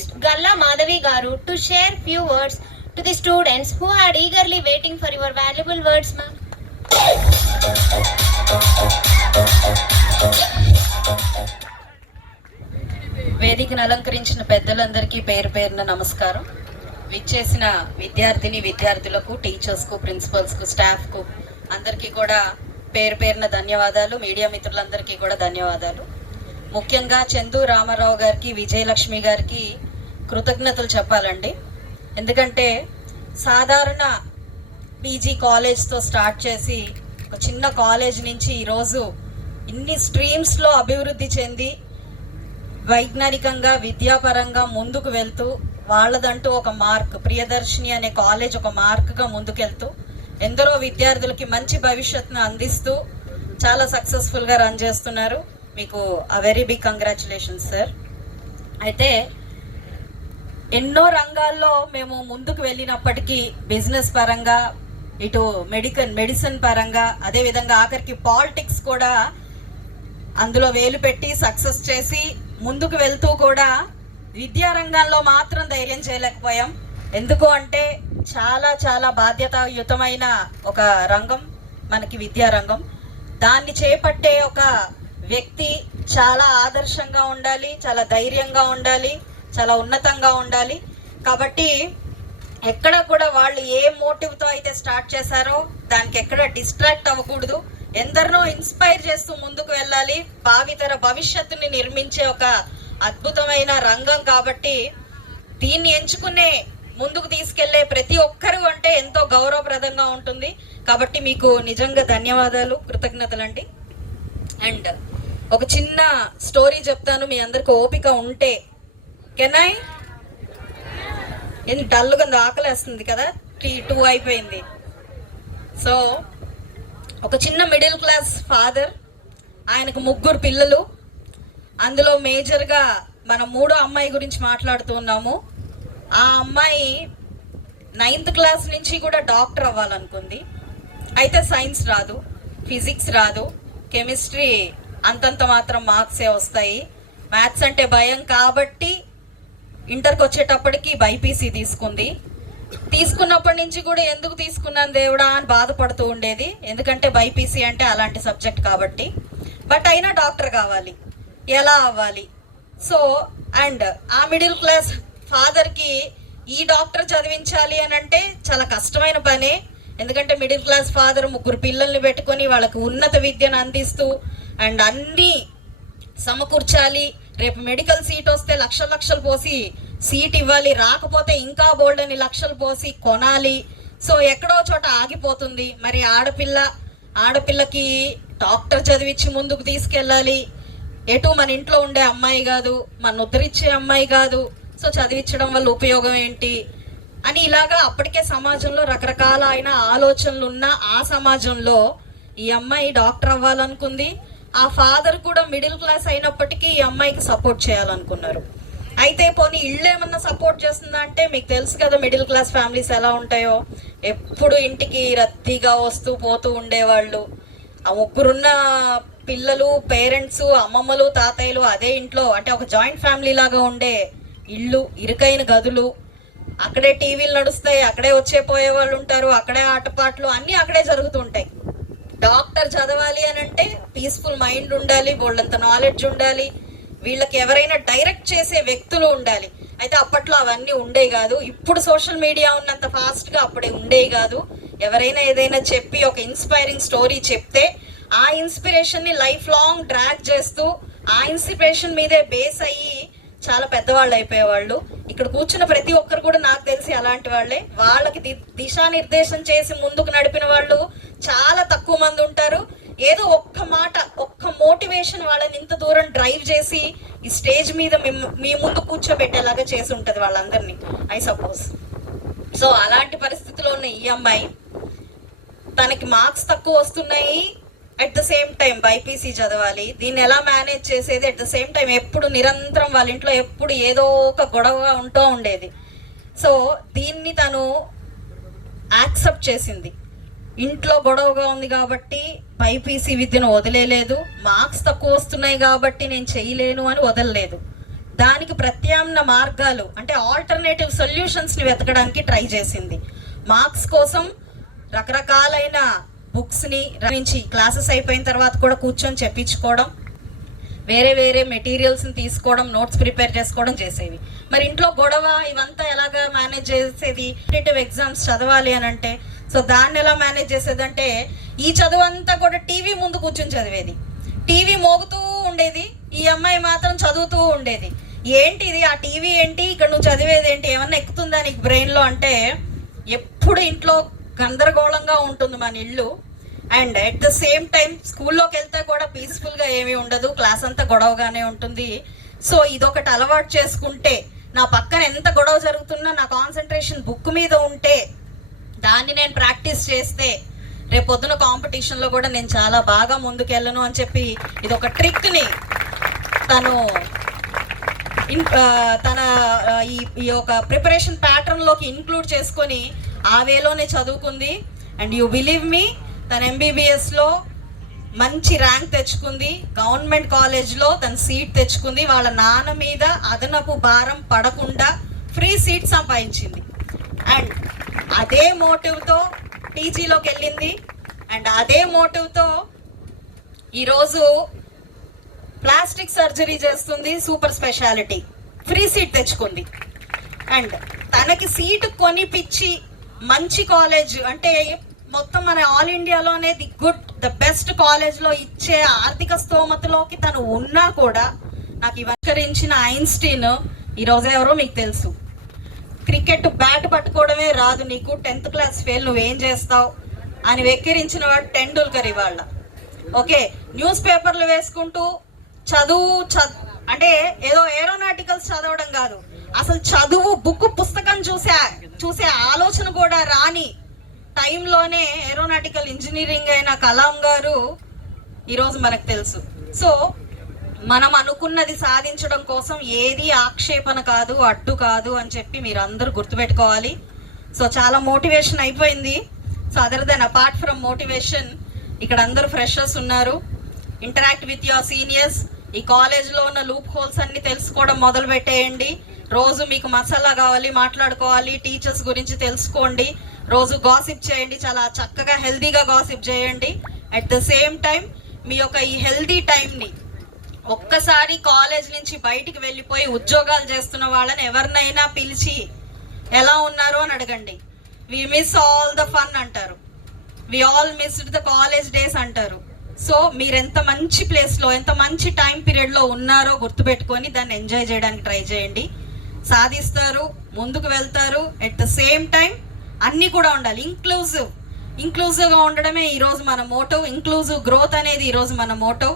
our chief guest Galla Madhavi Garu to share few words to the students who are eagerly waiting for your valuable words, ma'am. వేదికను అలంకరించిన పెద్దలందరికీ పేరు పేరున నమస్కారం. విచ్చేసిన విద్యార్థిని విద్యార్థులకు టీచర్స్కు ప్రిన్సిపల్స్కు స్టాఫ్కు అందరికీ కూడా పేరు పేరున ధన్యవాదాలు. మీడియా మిత్రులందరికీ కూడా ధన్యవాదాలు. ముఖ్యంగా చందు రామారావు గారికి విజయలక్ష్మి గారికి కృతజ్ఞతలు చెప్పాలండి. ఎందుకంటే సాధారణ పీజీ కాలేజ్తో స్టార్ట్ చేసి ఒక చిన్న కాలేజ్ నుంచి ఈరోజు ఇన్ని స్ట్రీమ్స్లో అభివృద్ధి చెంది వైజ్ఞానికంగా విద్యాపరంగా ముందుకు వెళ్తూ వాళ్ళదంటూ ఒక మార్క్ ప్రియదర్శిని అనే కాలేజ్ ఒక మార్క్గా ముందుకెళ్తూ ఎందరో విద్యార్థులకి మంచి భవిష్యత్తును అందిస్తూ చాలా సక్సెస్ఫుల్గా రన్ చేస్తున్నారు. మీకు ఆ వెరీ బిగ్ కంగ్రాచులేషన్స్ సార్ అయితే ఎన్నో రంగాల్లో మేము ముందుకు వెళ్ళినప్పటికీ బిజినెస్ పరంగా ఇటు మెడికల్ మెడిసిన్ పరంగా అదేవిధంగా ఆఖరికి పాలిటిక్స్ కూడా అందులో వేలు పెట్టి సక్సెస్ చేసి ముందుకు వెళ్తూ కూడా విద్యా రంగంలో మాత్రం ధైర్యం చేయలేకపోయాం. ఎందుకు అంటే చాలా చాలా బాధ్యతాయుతమైన ఒక రంగం మనకి విద్యా రంగం. దాన్ని చేపట్టే ఒక వ్యక్తి చాలా ఆదర్శంగా ఉండాలి చాలా ధైర్యంగా ఉండాలి. చాలా ఉన్నతంగా ఉండాలి. కాబట్టి ఎక్కడ కూడా వాళ్ళు ఏ మోటివ్తో అయితే స్టార్ట్ చేశారో దానికి ఎక్కడ డిస్ట్రాక్ట్ అవ్వకూడదు. ఎందరినో ఇన్స్పైర్ చేస్తూ ముందుకు వెళ్ళాలి. భావితర భవిష్యత్తుని నిర్మించే ఒక అద్భుతమైన రంగం కాబట్టి దీన్ని ఎంచుకునే ముందుకు తీసుకెళ్ళే ప్రతి ఒక్కరు అంటే ఎంతో గౌరవప్రదంగా ఉంటుంది. కాబట్టి మీకు నిజంగా ధన్యవాదాలు కృతజ్ఞతలండి. అండ్ ఒక చిన్న స్టోరీ చెప్తాను. మీ అందరికి ఓపిక ఉంటే కెనాయ్ ఏంటి డల్గా ఉంది ఆకలేస్తుంది కదా. టీ టూ అయిపోయింది. సో ఒక చిన్న మిడిల్ క్లాస్ ఫాదర్ ఆయనకు ముగ్గురు పిల్లలు. అందులో మేజర్గా మనం మూడో అమ్మాయి గురించి మాట్లాడుతూ ఉన్నాము. ఆ అమ్మాయి నైన్త్ క్లాస్ నుంచి కూడా డాక్టర్ అవ్వాలనుకుంది. అయితే సైన్స్ రాదు ఫిజిక్స్ రాదు కెమిస్ట్రీ అంతంత మాత్రం మార్క్సే వస్తాయి. మ్యాథ్స్ అంటే భయం కాబట్టి ఇంటర్కి వచ్చేటప్పటికి బైపీసీ తీసుకుంది. తీసుకున్నప్పటి నుంచి కూడా ఎందుకు తీసుకున్నాను దేవుడా అని బాధపడుతూ ఉండేది. ఎందుకంటే బైపీసీ అంటే అలాంటి సబ్జెక్ట్ కాబట్టి. బట్ అయినా డాక్టర్ కావాలి. ఎలా అవ్వాలి? సో అండ్ ఆ మిడిల్ క్లాస్ ఫాదర్కి ఈ డాక్టర్ చదివించాలి అని అంటే చాలా కష్టమైన పనే. ఎందుకంటే మిడిల్ క్లాస్ ఫాదర్ ముగ్గురు పిల్లల్ని పెట్టుకొని వాళ్ళకు ఉన్నత విద్యను అందిస్తూ అండ్ అన్నీ సమకూర్చాలి. రేపు మెడికల్ సీట్ వస్తే లక్షల లక్షలు పోసి సీట్ ఇవ్వాలి రాకపోతే ఇంకా బోల్డ్ అని లక్షలు పోసి కొనాలి. సో ఎక్కడో చోట ఆగిపోతుంది. మరి ఆడపిల్ల ఆడపిల్లకి డాక్టర్ చదివించి ముందుకు తీసుకెళ్ళాలి. ఎటు మన ఇంట్లో ఉండే అమ్మాయి కాదు మన ఉద్ధరించే అమ్మాయి కాదు. సో చదివించడం వల్ల ఉపయోగం ఏంటి? అని ఇలాగా అప్పటికే సమాజంలో రకరకాల అయిన ఆలోచనలు ఉన్న ఆ సమాజంలో ఈ అమ్మాయి డాక్టర్ అవ్వాలనుకుంది. ఆ ఫాదర్ కూడా మిడిల్ క్లాస్ అయినప్పటికీ ఈ అమ్మాయికి సపోర్ట్ చేయాలనుకున్నారు. అయితే పోనీ ఇళ్ళు ఏమన్నా సపోర్ట్ చేస్తుందా అంటే మీకు తెలుసు కదా మిడిల్ క్లాస్ ఫ్యామిలీస్ ఎలా ఉంటాయో? ఎప్పుడు ఇంటికి రద్దీగా వస్తూ పోతూ ఉండేవాళ్ళు. ఆ ముగ్గురున్న పిల్లలు పేరెంట్స్ అమ్మమ్మలు తాతయ్యలు అదే ఇంట్లో. అంటే ఒక జాయింట్ ఫ్యామిలీ లాగా ఉండే ఇళ్ళు ఇరుకైన గదులు. అక్కడే టీవీలు నడుస్తాయి అక్కడే వచ్చే పోయే వాళ్ళు ఉంటారు అక్కడే ఆటపాటలు అన్నీ అక్కడే జరుగుతుంటాయి డాక్టర్ చదవాలి అని అంటే పీస్ఫుల్ మైండ్ ఉండాలి వాళ్ళంత నాలెడ్జ్ ఉండాలి వీళ్ళకి ఎవరైనా డైరెక్ట్ చేసే వ్యక్తులు ఉండాలి. అయితే అప్పట్లో అవన్నీ ఉండేవి కాదు. ఇప్పుడు సోషల్ మీడియా ఉన్నంత ఫాస్ట్గా అప్పుడే ఉండేవి కాదు. ఎవరైనా ఏదైనా చెప్పి ఒక ఇన్స్పైరింగ్ స్టోరీ చెప్తే ఆ ఇన్స్పిరేషన్ని లైఫ్ లాంగ్ ట్రాక్ చేస్తూ ఆ ఇన్స్పిరేషన్ మీదే బేస్ అయ్యి చాలా పెద్దవాళ్ళు అయిపోయేవాళ్ళు. ఇక్కడ కూర్చున్న ప్రతి ఒక్కరు కూడా నాకు తెలిసి అలాంటి వాళ్ళే. వాళ్ళకి ది- దిశానిర్దేశం చేసి ముందుకు నడిపిన వాళ్ళు చాలా తక్కువ మంది ఉంటారు. ఏదో ఒక్క మాట ఒక్క మోటివేషన్ వాళ్ళని ఇంత దూరం డ్రైవ్ చేసి ఈ స్టేజ్ మీద మిమ్- మీ ముందు కూర్చోబెట్టేలాగా చేసి ఉంటుంది వాళ్ళందరినీ ఐ సపోజ్. సో అలాంటి పరిస్థితిలో ఉన్న ఈ అమ్మాయి తనకి మార్క్స్ తక్కువ వస్తున్నాయి. At the same time BiPC చదవాలి. దీన్ని ఎలా మేనేజ్ చేసేది? అట్ ద సేమ్ టైం ఎప్పుడు నిరంతరం వాళ్ళ ఇంట్లో ఎప్పుడు ఏదో ఒక గొడవగా ఉంటూ ఉండేది. సో దీన్ని తను యాక్సెప్ట్ చేసింది. ఇంట్లో గొడవగా ఉంది కాబట్టి బైపీసీ విద్యను వదిలేలేదు. మార్క్స్ తక్కువ వస్తున్నాయి కాబట్టి నేను చేయలేను అని వదలలేదు. దానికి ప్రత్యామ్న మార్గాలు అంటే ఆల్టర్నేటివ్ సొల్యూషన్స్ని వెతకడానికి ట్రై చేసింది. మార్క్స్ కోసం రకరకాలైన బుక్స్ని నుంచి క్లాసెస్ అయిపోయిన తర్వాత కూడా కూర్చొని చెప్పించుకోవడం వేరే వేరే మెటీరియల్స్ని తీసుకోవడం నోట్స్ ప్రిపేర్ చేసుకోవడం చేసేవి. మరి ఇంట్లో గొడవ ఇవంతా ఎలాగా మేనేజ్ చేసేది? కాంపిటేటివ్ ఎగ్జామ్స్ చదవాలి అని అంటే సో దాన్ని ఎలా మేనేజ్ చేసేది అంటే ఈ చదువు అంతా కూడా టీవీ ముందు కూర్చొని చదివేది. టీవీ మోగుతూ ఉండేది ఈ అమ్మాయి మాత్రం చదువుతూ ఉండేది. ఏంటి ఇది? ఆ టీవీ ఏంటి? ఇక్కడ నువ్వు చదివేది ఏంటి? ఏమన్నా ఎక్కుతుందా నీకు బ్రెయిన్లో అంటే ఎప్పుడు ఇంట్లో గందరగోళంగా ఉంటుంది మన ఇల్లు. And at the same time స్కూల్లోకి వెళ్తే కూడా పీస్ఫుల్గా ఏమీ ఉండదు. క్లాస్ అంతా గొడవగానే ఉంటుంది. సో ఇదొకటి అలవాటు చేసుకుంటే నా పక్కన ఎంత గొడవ జరుగుతున్నా నా కాన్సన్ట్రేషన్ బుక్ మీద ఉంటే దాన్ని నేను ప్రాక్టీస్ చేస్తే రేపు పొద్దున కాంపిటీషన్లో కూడా నేను చాలా బాగా ముందుకెళ్ళను అని చెప్పి ఇది ఒక ట్రిక్ని తను ఇన్ తన ఈ ఈ యొక్క ప్రిపరేషన్ ప్యాటర్న్లోకి ఇన్క్లూడ్ చేసుకొని ఆ వేలోనే చదువుకుంది. అండ్ యూ బిలీవ్ మీ తన ఎంబీబీఎస్లో మంచి ర్యాంక్ తెచ్చుకుంది. గవర్నమెంట్ కాలేజ్లో తన సీట్ తెచ్చుకుంది. వాళ్ళ నాన్న మీద అదనపు భారం పడకుండా ఫ్రీ సీట్ సంపాదించింది. అండ్ అదే మోటివ్తో టీజీలోకి వెళ్ళింది. అండ్ అదే మోటివ్తో ఈరోజు ప్లాస్టిక్ సర్జరీ చేస్తుంది సూపర్ స్పెషాలిటీ ఫ్రీ సీట్ తెచ్చుకుంది. అండ్ తనకి సీటు కొనిపించి మంచి కాలేజ్ అంటే మొత్తం మన ఆల్ ఇండియాలోనే ది గుడ్ ద బెస్ట్ కాలేజ్లో ఇచ్చే ఆర్థిక స్తోమతలోకి తను ఉన్నా కూడా నాకు ఇవకరించిన ఐన్స్టీన్ ఈరోజు ఎవరో మీకు తెలుసు. క్రికెట్ బ్యాట్ పట్టుకోవడమే రాదు నీకు టెన్త్ క్లాస్ ఫెయిల్ నువ్వేం చేస్తావు అని వెక్కిరించిన వాడు టెండూల్కర్ ఇవాళ. ఓకే న్యూస్ పేపర్లు వేసుకుంటూ చదువు చ- అంటే ఏదో ఏరోనాటికల్స్ చదవడం కాదు. అసలు చదువు బుక్ పుస్తకం చూసే. చూసే ఆలోచన కూడా రాని టైంలోనే ఏరోనాటికల్ ఇంజనీరింగ్ అయిన కలాం గారు ఈరోజు మనకు తెలుసు. సో మనం అనుకున్నది సాధించడం కోసం ఏది ఆక్షేపణ కాదు అడ్డు కాదు అని చెప్పి మీరు అందరూ గుర్తుపెట్టుకోవాలి. సో చాలా మోటివేషన్ అయిపోయింది. So other then apart from motivation ఇక్కడ అందరూ ఫ్రెషర్స్ ఉన్నారు. ఇంటరాక్ట్ విత్ యువర్ సీనియర్స్ ఈ కాలేజ్లో ఉన్న లూప్ హోల్స్ అన్ని తెలుసుకోవడం మొదలు పెట్టేయండి రోజు మీకు మసాలా కావాలి మాట్లాడుకోవాలి టీచర్స్ గురించి తెలుసుకోండి. రోజు గాసిప్ చేయండి చాలా చక్కగా హెల్దీగా గాసిప్ చేయండి. అట్ ద సేమ్ టైం మీ యొక్క ఈ హెల్దీ టైంని ఒక్కసారి కాలేజ్ నుంచి బయటికి వెళ్ళిపోయి ఉద్యోగాలు చేస్తున్న వాళ్ళని ఎవరినైనా పిలిచి ఎలా ఉన్నారు అని అడగండి. We miss all the fun అంటారు. We all missed the college days అంటారు. సో మీరు ఎంత మంచి ప్లేస్లో ఎంత మంచి టైం పీరియడ్లో ఉన్నారో గుర్తుపెట్టుకొని దాన్ని ఎంజాయ్ చేయడానికి ట్రై చేయండి. సాధిస్తారు ముందుకు వెళ్తారు. ఎట్ ద సేమ్ టైం అన్నీ కూడా ఉండాలి. ఇంక్లూజివ్ ఇంక్లూజివ్గా ఉండడమే ఈరోజు మన మోటో ఇంక్లూజివ్ గ్రోత్ అనేది ఈరోజు మన మోటో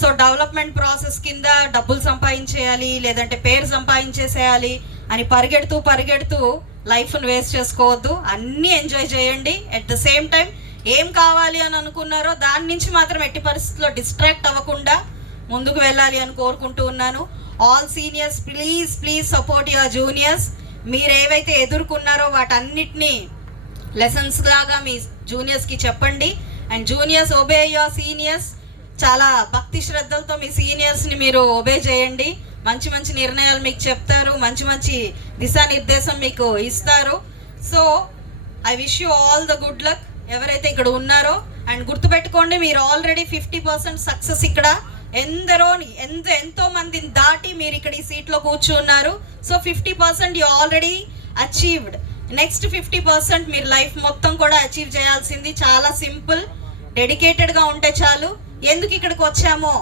సో డెవలప్మెంట్ ప్రాసెస్ కింద డబ్బులు సంపాదించేయాలి లేదంటే పేరు సంపాదించేసేయాలి అని పరిగెడుతూ పరిగెడుతూ లైఫ్ను వేస్ట్ చేసుకోవద్దు. అన్నీ ఎంజాయ్ చేయండి. ఎట్ ద సేమ్ టైం ఏం కావాలి అని అనుకున్నారో దాని నుంచి మాత్రం ఎట్టి పరిస్థితుల్లో డిస్ట్రాక్ట్ అవ్వకుండా ముందుకు వెళ్ళాలి అని కోరుకుంటూ ఉన్నాను. All seniors please please support your juniors మీరు ఏవైతే ఎదుర్కొన్నారో వాటన్నిటినీ లెసన్స్ లాగా మీ జూనియర్స్కి చెప్పండి. And juniors obey your seniors చాలా భక్తి శ్రద్ధలతో మీ సీనియర్స్ని మీరు ఒబే చేయండి. మంచి మంచి నిర్ణయాలు మీకు చెప్తారు. మంచి మంచి దిశానిర్దేశం మీకు ఇస్తారు. So I wish you all the good luck ఎవరైతే ఇక్కడ ఉన్నారో అండ్ గుర్తుపెట్టుకోండి మీరు ఆల్రెడీ ఫిఫ్టీ పర్సెంట్ సక్సెస్ ఇక్కడ. ఎందరో ఎంత ఎంతో మందిని దాటి మీరు ఇక్కడ ఈ సీట్లో కూర్చున్నారు. So fifty percent you already achieved next fifty percent మీరు లైఫ్ మొత్తం కూడా అచీవ్ చేయాల్సింది చాలా సింపుల్ డెడికేటెడ్గా ఉంటే చాలు. ఎందుకు ఇక్కడికి వచ్చామో?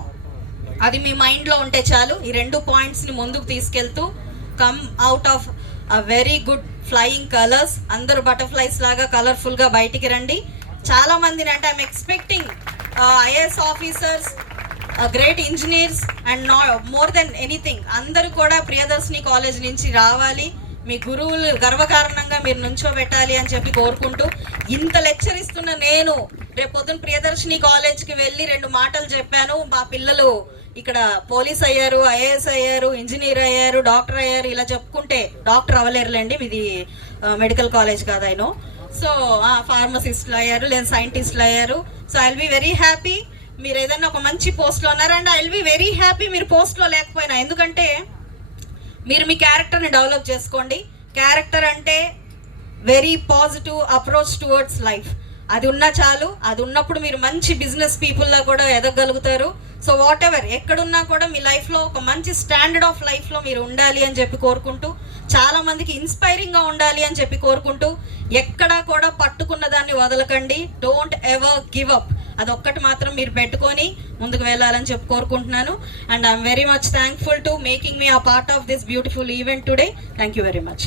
అది మీ మైండ్లో ఉంటే చాలు. ఈ రెండు పాయింట్స్ని ముందుకు తీసుకెళ్తూ come out of a very good flying colours అందరూ బటర్ఫ్లైస్ లాగా కలర్ఫుల్గా బయటికి రండి. చాలా మందిని అంటే I'm expecting IAS officers great engineers and నా మోర్ దెన్ ఎనీథింగ్ అందరూ కూడా ప్రియదర్శిని కాలేజ్ నుంచి రావాలి. మీ గురువులు గర్వకారణంగా మీరు నుంచోబెట్టాలి అని చెప్పి కోరుకుంటూ ఇంత లెక్చర్ ఇస్తున్న నేను రేపు ప్రియదర్శిని కాలేజ్కి వెళ్ళి రెండు మాటలు చెప్పాను. మా పిల్లలు ఇక్కడ పోలీస్ అయ్యారు ఐఏఎస్ అయ్యారు ఇంజనీర్ అయ్యారు డాక్టర్ అయ్యారు ఇలా చెప్పుకుంటే డాక్టర్ అవ్వలేరులేండి. ఇది మెడికల్ కాలేజ్ కాదు ఆయన సో ఫార్మసిస్ట్లు అయ్యారు లేదా సైంటిస్ట్లు అయ్యారు. So I will be very happy మీరు ఏదైనా ఒక మంచి పోస్ట్లో ఉన్నారు? And I will be very happy మీరు పోస్ట్లో లేకపోయినా. ఎందుకంటే మీరు మీ క్యారెక్టర్ని డెవలప్ చేసుకోండి. క్యారెక్టర్ అంటే very positive approach towards life అది ఉన్నా చాలు. అది ఉన్నప్పుడు మీరు మంచి బిజినెస్ పీపుల్లా కూడా ఎదగలుగుతారు సో వాట్ ఎవర్ ఎక్కడున్నా కూడా మీ లైఫ్లో ఒక మంచి స్టాండర్డ్ ఆఫ్ లైఫ్లో మీరు ఉండాలి అని చెప్పి కోరుకుంటూ చాలా మందికి ఇన్స్పైరింగ్గా ఉండాలి అని చెప్పి కోరుకుంటూ ఎక్కడా కూడా పట్టుకున్న దాన్ని వదలకండి. డోంట్ ఎవర్ గివ్ అప్ అదొక్కటి మాత్రం మీరు పెట్టుకొని ముందుకు వెళ్ళాలని చెప్పి కోరుకుంటున్నాను. And I'm very much thankful to making me a part of this beautiful event today thank you very much